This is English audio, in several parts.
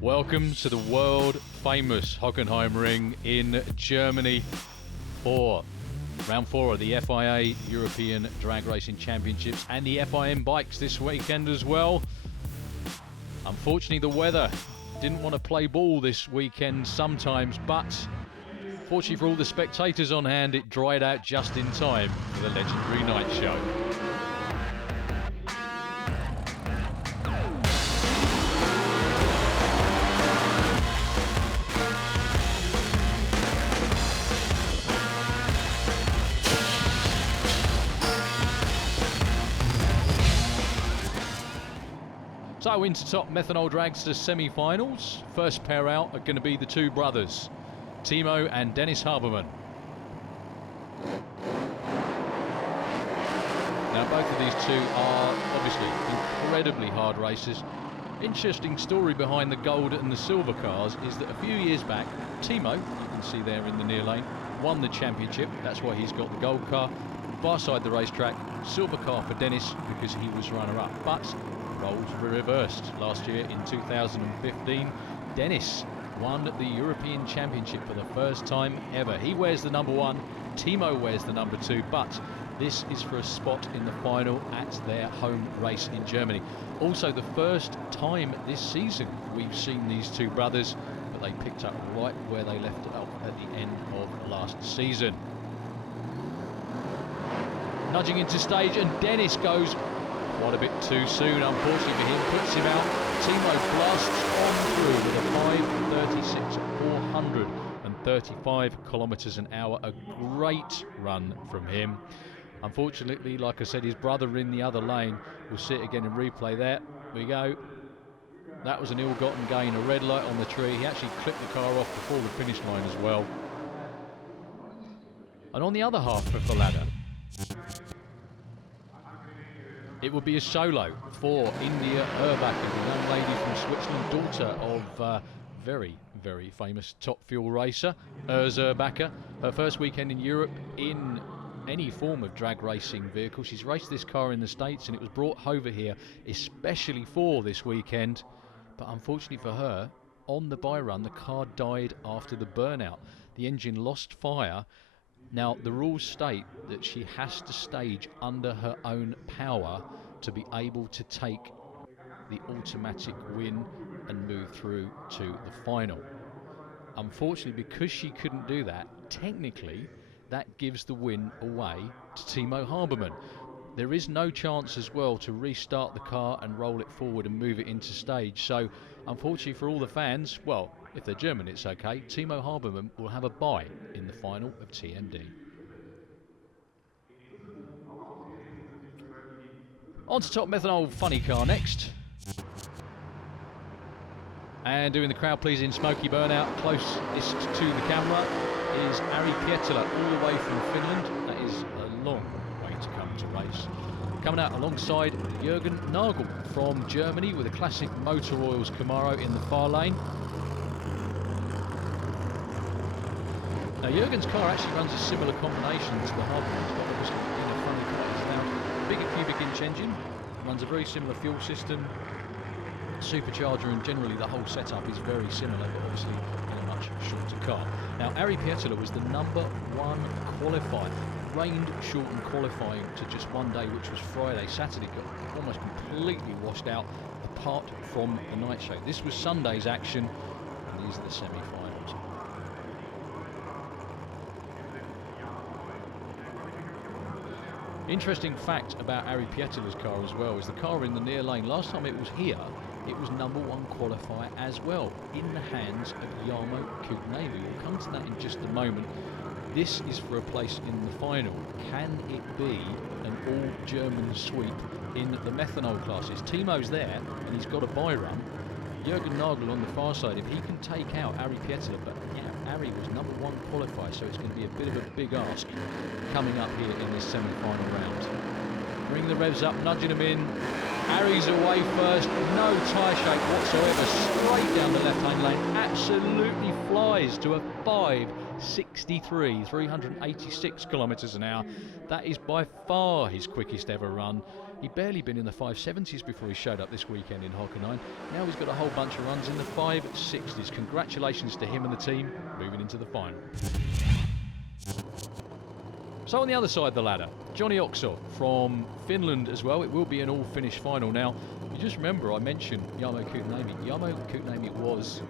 Welcome to the world famous Hockenheim Ring in Germany for round 4 of the FIA European Drag Racing Championships and the FIM bikes this weekend as well. Unfortunately, the weather didn't want to play ball this weekend sometimes, but fortunately for all the spectators on hand, it dried out just in time for the legendary night show. So into top Methanol Dragsters semi-finals. First pair out are going to be the two brothers, Timo and Dennis Habermann. Now both of these two are obviously incredibly hard racers. Interesting story behind the gold and the silver cars is that a few years back, Timo, you can see there in the near lane, won the championship. That's why he's got the gold car. Far side the racetrack, silver car for Dennis because he was runner-up. But roles were reversed. Last year in 2015, Dennis won the European Championship for the first time ever. He wears the number 1, Timo wears the number 2, but this is for a spot in the final at their home race in Germany. Also the first time this season we've seen these two brothers, but they picked up right where they left it up at the end of last season. Nudging into stage, and Dennis goes quite a bit too soon, unfortunately for him, puts him out. Timo blasts on through with a 5:36 at 435 kilometres an hour. A great run from him. Unfortunately, like I said, his brother in the other lane. We'll see it again in replay. There we go. That was an ill-gotten gain, a red light on the tree. He actually clipped the car off before the finish line as well. And on the other half of the ladder, it would be a solo for India Urbacher, the young lady from Switzerland, daughter of very, very famous top fuel racer, Urbacher. Her first weekend in Europe in any form of drag racing vehicle. She's raced this car in the States and it was brought over here especially for this weekend. But unfortunately for her, on the bye run, the car died after the burnout. The engine lost fire. Now, the rules state that she has to stage under her own power to be able to take the automatic win and move through to the final. Unfortunately, because she couldn't do that, technically, that gives the win away to Timo Habermann. There is no chance as well to restart the car and roll it forward and move it into stage. So, unfortunately for all the fans, well, if they're German, it's okay. Timo Habermann will have a bye in the final of TMD. On to top Methanol Funny Car next. And doing the crowd-pleasing smoky burnout closest to the camera is Ari Pietila, all the way from Finland. That is a long way to come to race. Coming out alongside Jürgen Nagel from Germany with a classic Motor Oils Camaro in the far lane. Now Jürgen's car actually runs a similar combination to the Habermann's, but obviously in a funny car. It's now bigger cubic inch engine, runs a very similar fuel system, supercharger, and generally the whole setup is very similar, but obviously in a much shorter car. Now Ari Pietila was the number 1 qualifier, rained short in qualifying to just one day, which was Friday. Saturday got almost completely washed out apart from the night show. This was Sunday's action, and these are the semi-finals. Interesting fact about Ari Pietila's car as well is the car in the near lane, last time it was here, it was number 1 qualifier as well, in the hands of Jarmo Kuknevy. We'll come to that in just a moment. This is for a place in the final. Can it be an all-German sweep in the methanol classes? Timo's there, and he's got a bye run. Jürgen Nagel on the far side, if he can take out Ari Pietila, but yeah, Harry was #1 qualifier, so it's going to be a bit of a big ask coming up here in this semi-final round. Bring the revs up, nudging them in. Harry's away first, no tyre shake whatsoever, straight down the left-hand lane, absolutely flies to a 5.63, 386 kilometres an hour. That is by far his quickest ever run. He'd barely been in the 5.70s before he showed up this weekend in Hockenheim. Now he's got a whole bunch of runs in the 5.60s. Congratulations to him and the team, moving into the final. So on the other side of the ladder, Johnny Oxo from Finland as well. It will be an all-Finnish final now. You just remember I mentioned Jarmo Kutniemi. Jarmo Kutniemi was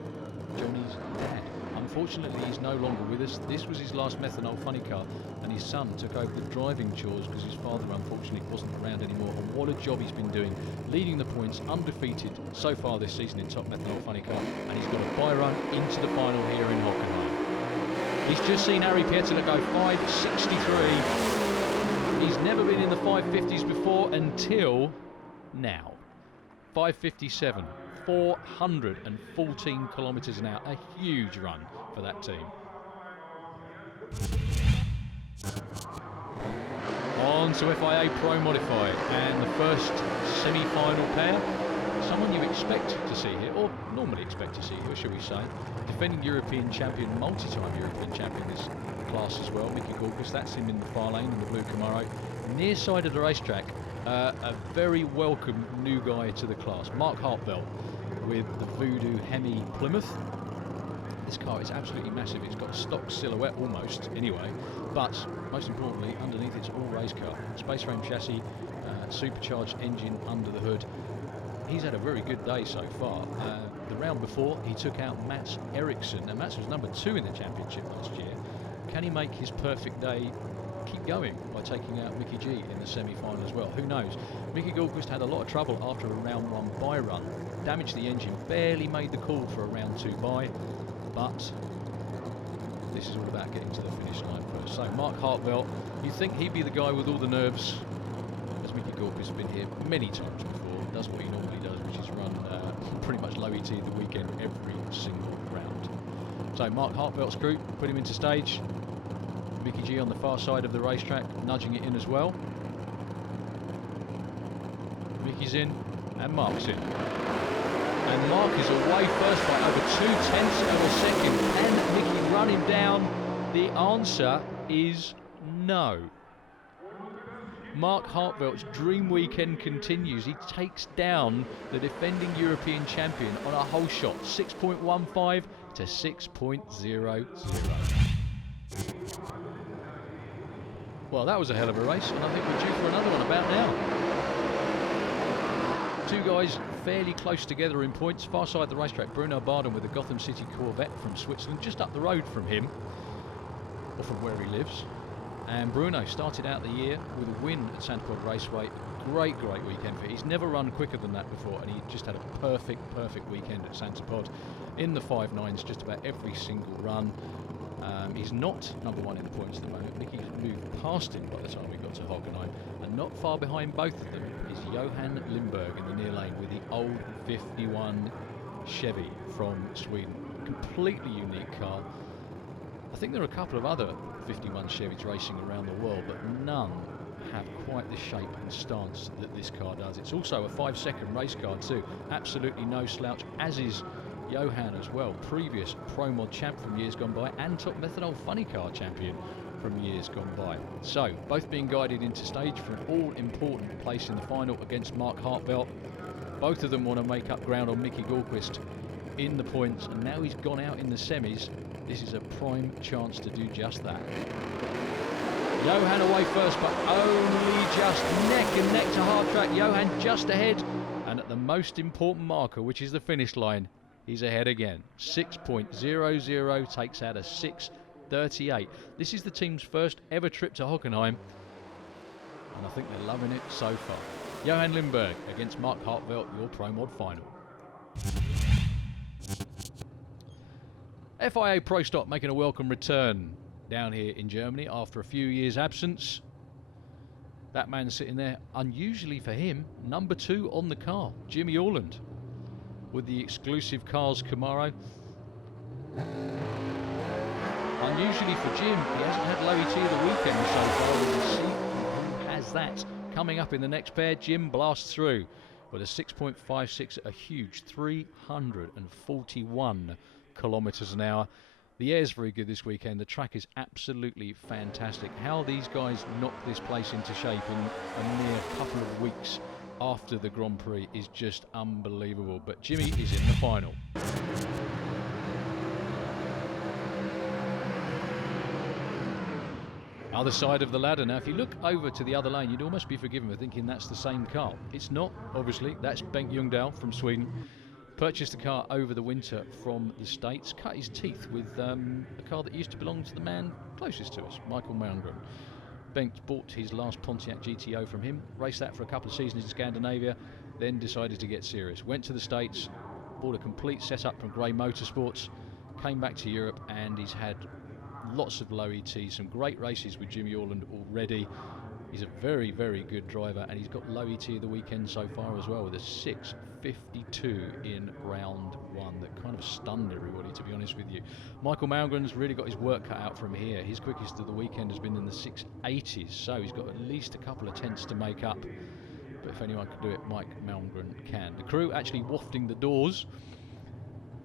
Johnny's dad. Unfortunately, he's no longer with us. This was his last Methanol Funny Car, and his son took over the driving chores because his father unfortunately wasn't around anymore. And what a job he's been doing, leading the points, undefeated so far this season in Top Methanol Funny Car, and he's got a bye run into the final here in Hockenheim. He's just seen Harry Pietila go 5.63. He's never been in the 5.50s before until now. 5.57, 414 kilometres an hour. A huge run for that team. On to FIA Pro Modified, and the first semi-final pair. Someone you expect to see here, or normally expect to see here, shall we say. Defending European champion, multi-time European champion this class as well, Mickey Gorgas. That's him in the far lane in the blue Camaro. Near side of the racetrack, a very welcome new guy to the class, Mark Hartwell with the Voodoo Hemi Plymouth. This car is absolutely massive. It's got a stock silhouette almost anyway, but most importantly underneath it's all race car. Space frame chassis, supercharged engine under the hood. He's had a very good day so far. The round before he took out Mats Eriksson. Now Mats was #2 in the championship last year. Can he make his perfect day keep going by taking out Mickey G in the semi-final as well? Who knows? Mickey Gorgas had a lot of trouble after a round 1 bye run. Damaged the engine, barely made the call for a round 2 bye. But this is all about getting to the finish line first. So Mark Hartwell, you'd think he'd be the guy with all the nerves, as Mickey Gorgas has been here many times before, does what he normally does, which is run pretty much low ET the weekend every single round. So Mark Hartwell's crew put him into stage. Mickey G on the far side of the racetrack, nudging it in as well. Mickey's in, and Mark's in. And Mark is away first by over 0.2 of a second. Can Mickey run him down? The answer is no. Mark Hartwell's dream weekend continues. He takes down the defending European champion on a whole shot, 6.15 to 6.00. Well, that was a hell of a race, and I think we're due for another one about now. Two guys fairly close together in points. Far side of the racetrack, Bruno Barden with the Gotham City Corvette from Switzerland, just up the road from him, or from where he lives. And Bruno started out the year with a win at Santa Pod Raceway. Great weekend for him. He's never run quicker than that before, and he just had a perfect weekend at Santa Pod in the 5.9s, just about every single run. He's not #1 in the points at the moment. Mickey's moved past him by the time we got to Hockenheim, and not far behind both of them is Johan Lindberg in the near lane with the old 51 Chevy from Sweden. Completely unique car. I think there are a couple of other 51 Chevys racing around the world, but none have quite the shape and stance that this car does. It's also a 5-second race car too. Absolutely no slouch, as is Johan as well, previous Pro Mod champ from years gone by and Top Methanol Funny Car champion from years gone by. So, both being guided into stage for an all-important place in the final against Mark Hartwell. Both of them want to make up ground on Mickey Gorgas in the points, and now he's gone out in the semis. This is a prime chance to do just that. Johan away first, but only just neck and neck to hard track. Johan just ahead, and at the most important marker, which is the finish line, he's ahead again. 6.00 takes out a 6.38. This is the team's first ever trip to Hockenheim, and I think they're loving it so far. Johan Lindberg against Mark Hartwell, your Pro Mod final. FIA Pro Stock making a welcome return down here in Germany after a few years' absence. That man sitting there, unusually for him, #2 on the car, Jimmy Orland, with the exclusive Cars Camaro. Unusually for Jim, he hasn't had low ET of the weekend so far. We'll see who has that. Coming up in the next pair, Jim blasts through with a 6.56, a huge 341 kilometres an hour. The air's very good this weekend. The track is absolutely fantastic. How these guys knock this place into shape in a mere couple of weeks after the Grand Prix is just unbelievable. But Jimmy is in the final. Other side of the ladder. Now, if you look over to the other lane, you'd almost be forgiven for thinking that's the same car. It's not, obviously. That's Bengt Ljungdahl from Sweden. Purchased the car over the winter from the States. Cut his teeth with a car that used to belong to the man closest to us, Michael Malmgren. Bengt bought his last Pontiac GTO from him, raced that for a couple of seasons in Scandinavia, then decided to get serious. Went to the States, bought a complete setup from Grey Motorsports, came back to Europe, and he's had lots of low ET, some great races with Jimmy Orland already. He's a very, very good driver, and he's got low ET of the weekend so far as well, with a 6.52 in round one. That kind of stunned everybody, to be honest with you. Michael Malmgren's really got his work cut out from here. His quickest of the weekend has been in the 6.80s, so he's got at least a couple of tenths to make up. But if anyone can do it, Mike Malmgren can. The crew actually wafting the doors.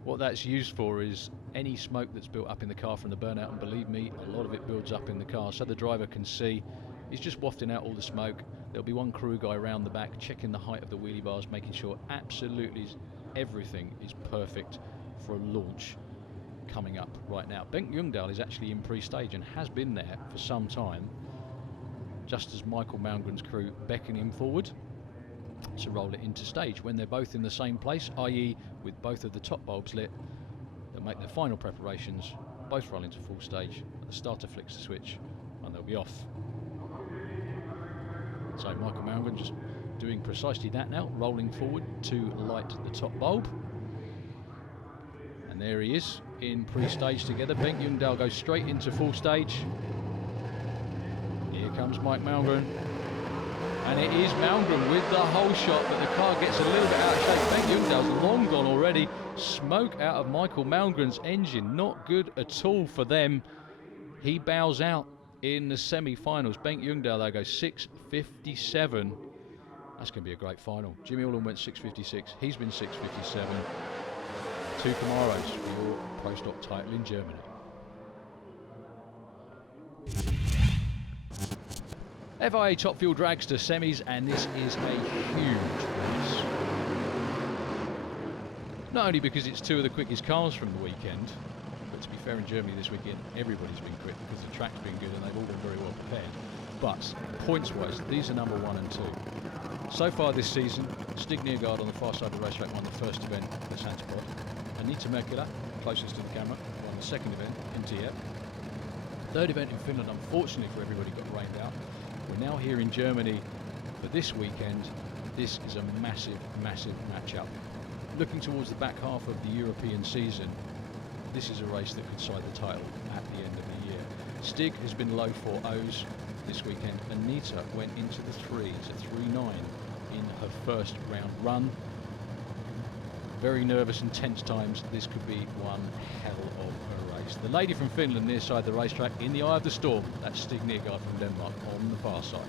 What that's used for is any smoke that's built up in the car from the burnout, and believe me, a lot of it builds up in the car, so the driver can see. He's just wafting out all the smoke. There'll be one crew guy around the back checking the height of the wheelie bars, making sure absolutely everything is perfect for a launch coming up right now. Bengt Ljungdahl is actually in pre-stage and has been there for some time, just as Michael Malmgren's crew beckon him forward to roll it into stage. When they're both in the same place, i.e. with both of the top bulbs lit, they'll make their final preparations, both roll into full stage, the starter flicks the switch, and they'll be off. So Michael Malmgren just doing precisely that now, rolling forward to light the top bulb. And there he is in pre-stage together. Bengt Ljungdahl goes straight into full stage. Here comes Mike Malmgren. And it is Malmgren with the whole shot, but the car gets a little bit out of shape. Bengt Ljungdahl's long gone already. Smoke out of Michael Malmgren's engine. Not good at all for them. He bows out in the semi-finals. Bengt Ljungdahl, though, goes 6.57. That's going to be a great final. Jimmy Orland went 6.56. He's been 6.57. 2 Camaros for your Pro Stock title in Germany. FIA Top Fuel Dragster semis, and this is a huge race. Not only because it's 2 of the quickest cars from the weekend, but to be fair, in Germany this weekend everybody's been quick because the track's been good and they've all been very well prepared. But points-wise, these are number 1 and 2. So far this season, Stig Nedergaard on the far side of the racetrack won the first event at Santipod. Anita Merkila, closest to the camera, won the second event in Tiev. Third event in Finland, unfortunately for everybody, got rained out. We're now here in Germany for this weekend. This is a massive, massive matchup. Looking towards the back half of the European season, this is a race that could side the title at the end of the year. Stig has been low 4.0s this weekend. Anita went into the 3s at 3.9 in her first round run. Very nervous and tense times. This could be one hell of a race. The lady from Finland near side the racetrack, in the eye of the storm. That's Stig Nedergaard from Denmark on the far side.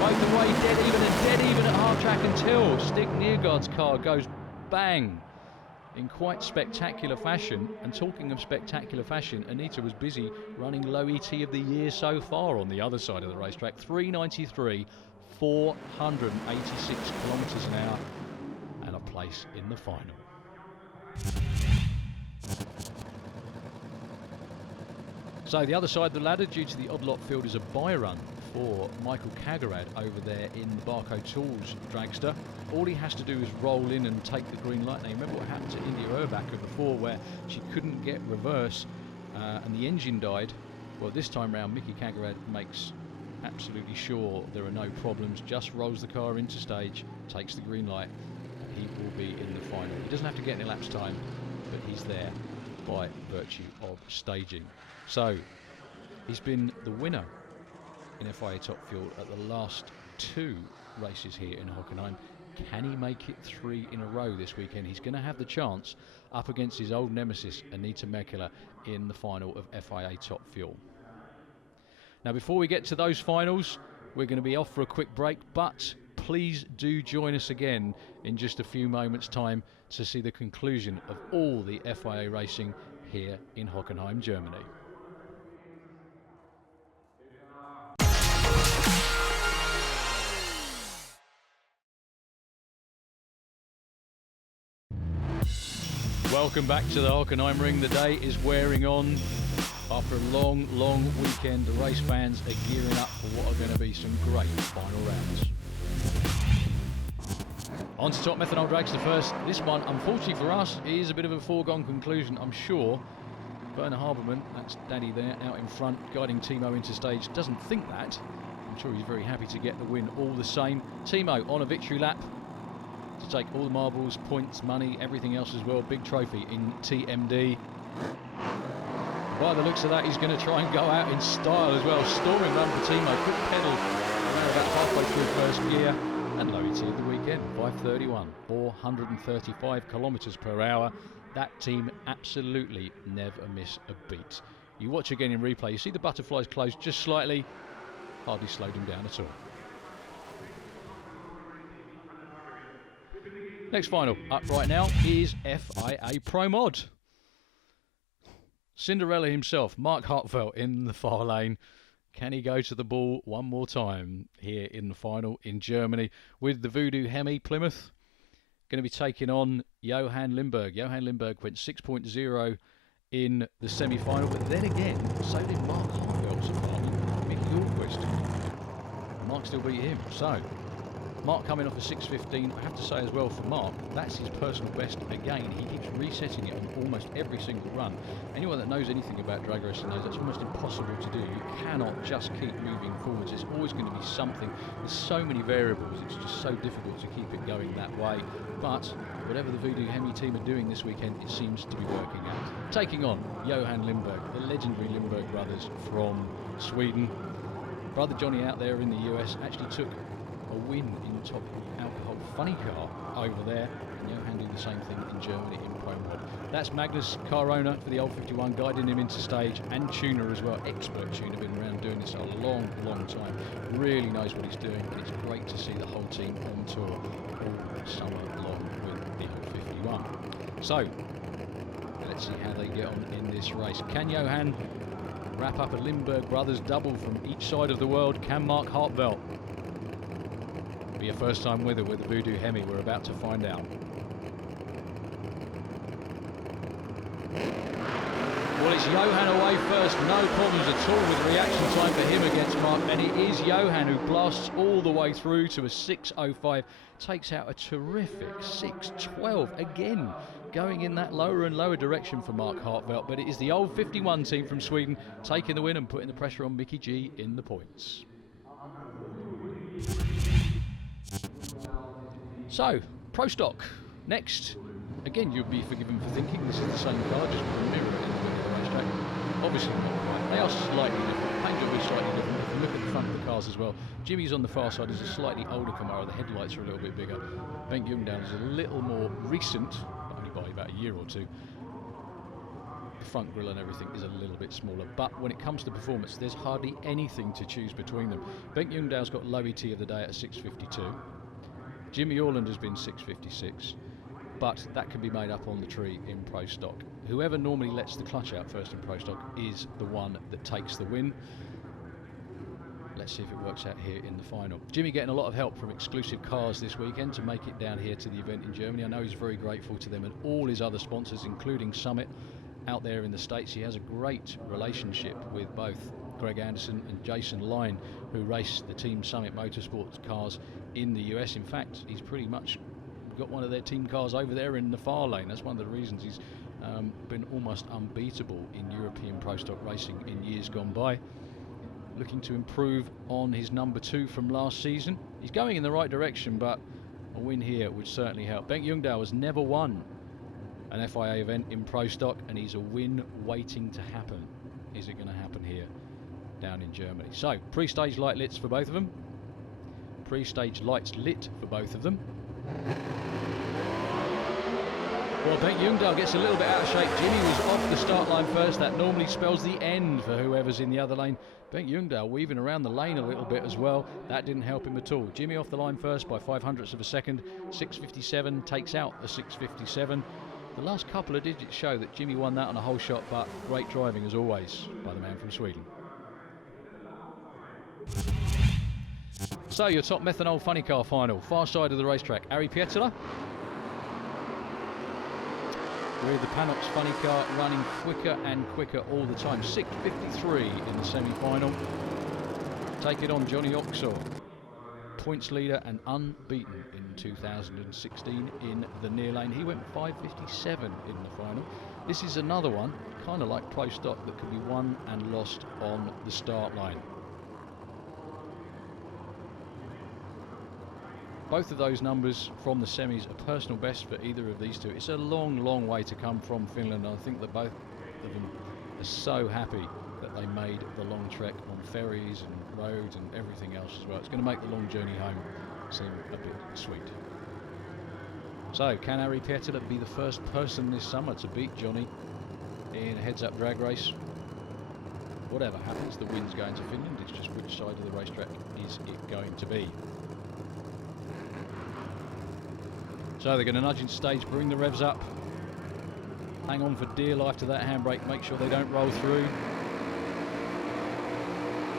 Both the way, dead even at half track until Stig Nedergaard's car goes bang in quite spectacular fashion. And talking of spectacular fashion, Anita was busy running low ET of the year so far on the other side of the racetrack. 393, 486 kilometres an hour, and a place in the final. So the other side of the ladder, due to the odd lot field, is a bye run for Michael Kagerad over there in the Barco Tools dragster. All he has to do is roll in and take the green light. Now, you remember what happened to India Urbacher before, where she couldn't get reverse and the engine died? Well, this time round, Mickey Kagerad makes absolutely sure there are no problems, just rolls the car into stage, takes the green light, and he will be in the final. He doesn't have to get any laps time, but he's there by virtue of staging. So he's been the winner in FIA Top Fuel at the last 2 races here in Hockenheim. Can he make it 3 in a row this weekend? He's going to have the chance up against his old nemesis, Anita Mekela, in the final of FIA Top Fuel. Now, before we get to those finals, we're going to be off for a quick break, but please do join us again in just a few moments' time to see the conclusion of all the FIA racing here in Hockenheim, Germany. Welcome back to the Hockenheim Ring. The day is wearing on. After a long, long weekend, the race fans are gearing up for what are going to be some great final rounds. On to top Methanol Dragster first. This one, unfortunately for us, is a bit of a foregone conclusion, I'm sure. Werner Habermann, that's Daddy there, out in front, guiding Timo into stage. Doesn't think that. I'm sure he's very happy to get the win all the same. Timo on a victory lap to take all the marbles, points, money, everything else as well. Big trophy in TMD. By the looks of that, he's going to try and go out in style as well. Storming run for Timo, quick pedal, around about halfway through first gear, and lowest of the weekend, 5:31, 435 kilometres per hour. That team absolutely never miss a beat. You watch again in replay, you see the butterflies close just slightly, hardly slowed him down at all. Next final up right now is FIA Pro Mod. Cinderella himself, Mark Hartwell in the far lane. Can he go to the ball one more time here in the final in Germany with the Voodoo Hemi Plymouth? Going to be taking on Johan Lindberg. Johan Lindberg went 6.0 in the semi-final, but then again, so did Mark Hartwell's opponent, Mickey Alquist. Mark still beat him, so Mark coming off a 6.15, I have to say as well for Mark, that's his personal best again. He keeps resetting it on almost every single run. Anyone that knows anything about drag racing knows that's almost impossible to do. You cannot just keep moving forwards. There's always going to be something. There's so many variables, it's just so difficult to keep it going that way. But whatever the Voodoo Hemi team are doing this weekend, it seems to be working out. Taking on Johan Lindberg, the legendary Lindberg brothers from Sweden. Brother Johnny out there in the US actually took a win in Top Alcohol Funny Car over there, and Johan do the same thing in Germany in Pro Mod. That's Magnus Car-owner for the old 51, guiding him into stage, and tuner as well, expert tuner, been around doing this a long, long time, really knows what he's doing, and it's great to see the whole team on tour all summer long with the old 51. So, let's see how they get on in this race. Can Johan wrap up a Lindberg brothers double from each side of the world? Can Mark Hartwell be a first-time winner with the Voodoo Hemi? We're about to find out. Well, it's Johan away first, no problems at all with reaction time for him against Mark, and it is Johan who blasts all the way through to a 6.05, takes out a terrific 6.12, again going in that lower and lower direction for Mark Hartwell, but it is the old 51 team from Sweden taking the win and putting the pressure on Mickey G in the points. So, Pro Stock next. Again, you'll be forgiven for thinking this is the same car, just with a mirror in the middle of the racetrack. Obviously not quite. They are slightly different. Paint job is slightly different. If you look at the front of the cars as well, Jimmy's on the far side is a slightly older Camaro. The headlights are a little bit bigger. Bengt Jungdahl is a little more recent, only by about a year or two. The front grille and everything is a little bit smaller, but when it comes to performance, there's hardly anything to choose between them. Bengt Jungdahl's got low ET of the day at 6.52. Jimmy Orland has been 6.56, but that can be made up on the tree in Pro Stock. Whoever normally lets the clutch out first in Pro Stock is the one that takes the win. Let's see if it works out here in the final. Jimmy getting a lot of help from Exclusive Cars this weekend to make it down here to the event in Germany. I know he's very grateful to them and all his other sponsors, including Summit out there in the States. He has a great relationship with both Greg Anderson and Jason Line, who race the Team Summit Motorsports cars in the US. In fact, he's pretty much got one of their team cars over there in the far lane. That's one of the reasons he's been almost unbeatable in European Pro Stock racing in years gone by. Looking to improve on his number 2 from last season. He's going in the right direction, but a win here would certainly help. Bengt Jungdahl has never won an FIA event in Pro Stock, and he's a win waiting to happen. Is it going to happen here down in Germany? So, pre-stage light lits for both of them. Pre-stage lights lit for both of them. Well, Bengt Jungdahl gets a little bit out of shape. Jimmy was off the start line first. That normally spells the end for whoever's in the other lane. Bengt Jungdahl weaving around the lane a little bit as well. That didn't help him at all. Jimmy off the line first by 0.05 of a second. 6.57 takes out the 6.57. The last couple of digits show that Jimmy won that on a whole shot, but great driving as always by the man from Sweden. So your top Methanol Funny Car final. Far side of the racetrack, Ari Pietila with the Panox Funny Car running quicker and quicker all the time. 6.53 in the semi-final. Take it on Johnny Oxor, points leader and unbeaten in 2016 in the near lane. He went 5.57 in the final. This is another one, kind of like close stock, that could be won and lost on the start line. Both of those numbers from the semis are personal best for either of these two. It's a long, long way to come from Finland. I think that both of them are so happy that they made the long trek on ferries and roads and everything else as well. It's going to make the long journey home seem a bit sweet. So, can Ari Pietila be the first person this summer to beat Johnny in a heads-up drag race? Whatever happens, the win's going to Finland. It's just which side of the racetrack is it going to be? So they're going to nudge into stage, bring the revs up, hang on for dear life to that handbrake, make sure they don't roll through.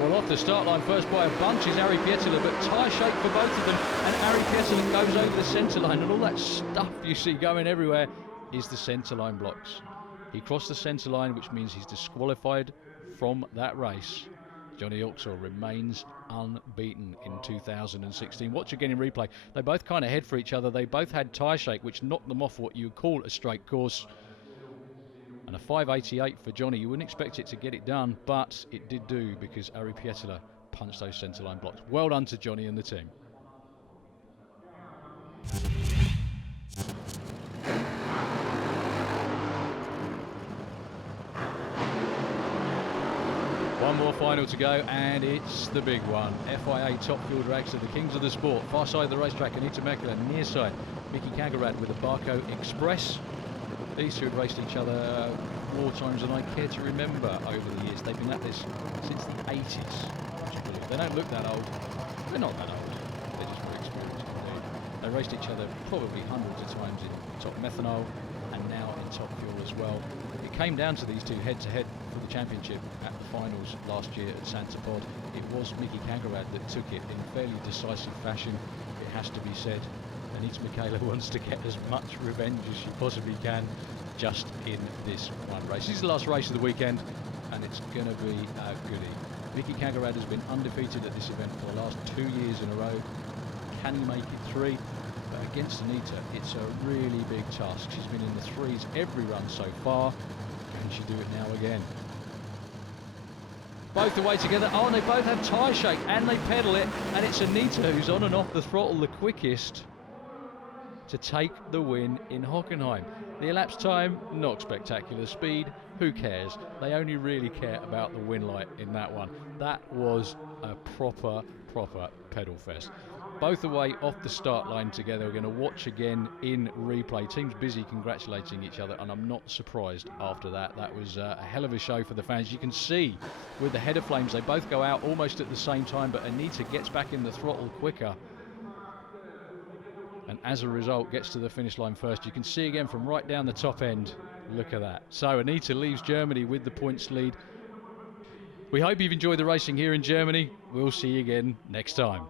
Well, off the start line first by a bunch is Ari Pietila, but tyre shake for both of them, and Ari Pietila goes over the centre line, and all that stuff you see going everywhere is the centre line blocks. He crossed the centre line, which means he's disqualified from that race. Johnny Oxor remains unbeaten in 2016. Watch again in replay. They both kind of head for each other. They both had tyre shake, which knocked them off what you would call a straight course. And a 5.88 for Johnny. You wouldn't expect it to get it done, but it did do because Ari Pietila punched those centre line blocks. Well done to Johnny and the team. One more final to go, and it's the big one. FIA Top Fuel Dragster, the kings of the sport. Far side of the racetrack, Anita Mekala. Near side, Mickey Kagarad with the Barco Express. These two had raced each other more times than I care to remember over the years. They've been at this since the 80s. They don't look that old. They're not that old. They're just very experienced indeed. They raced each other probably hundreds of times in Top Methanol and now in Top Fuel as well. It came down to these two head-to-head for the championship at the finals last year at Santa Pod. It was Mickey Kagarad that took it in fairly decisive fashion, it has to be said. Anita Mekala wants to get as much revenge as she possibly can just in this one race. This is the last race of the weekend, and it's going to be a goodie. Mickey Kagarad has been undefeated at this event for the last 2 years in a row. Can he make it 3? But against Anita, it's a really big task. She's been in the 3s every run so far. Can she do it now again? Both the way together. Oh, and they both have tyre shake, and they pedal it, and it's Anita who's on and off the throttle the quickest to take the win in Hockenheim. The elapsed time, not spectacular speed, who cares? They only really care about the win light in that one. That was a proper pedal fest. Both the way off the start line together. We're going to watch again in replay. Teams busy congratulating each other, and I'm not surprised after that. That was a hell of a show for the fans. You can see with the header flames, they both go out almost at the same time, but Anita gets back in the throttle quicker, and as a result gets to the finish line first. You can see again from right down the top end. Look at that. So Anita leaves Germany with the points lead. We hope you've enjoyed the racing here in Germany. We'll see you again next time.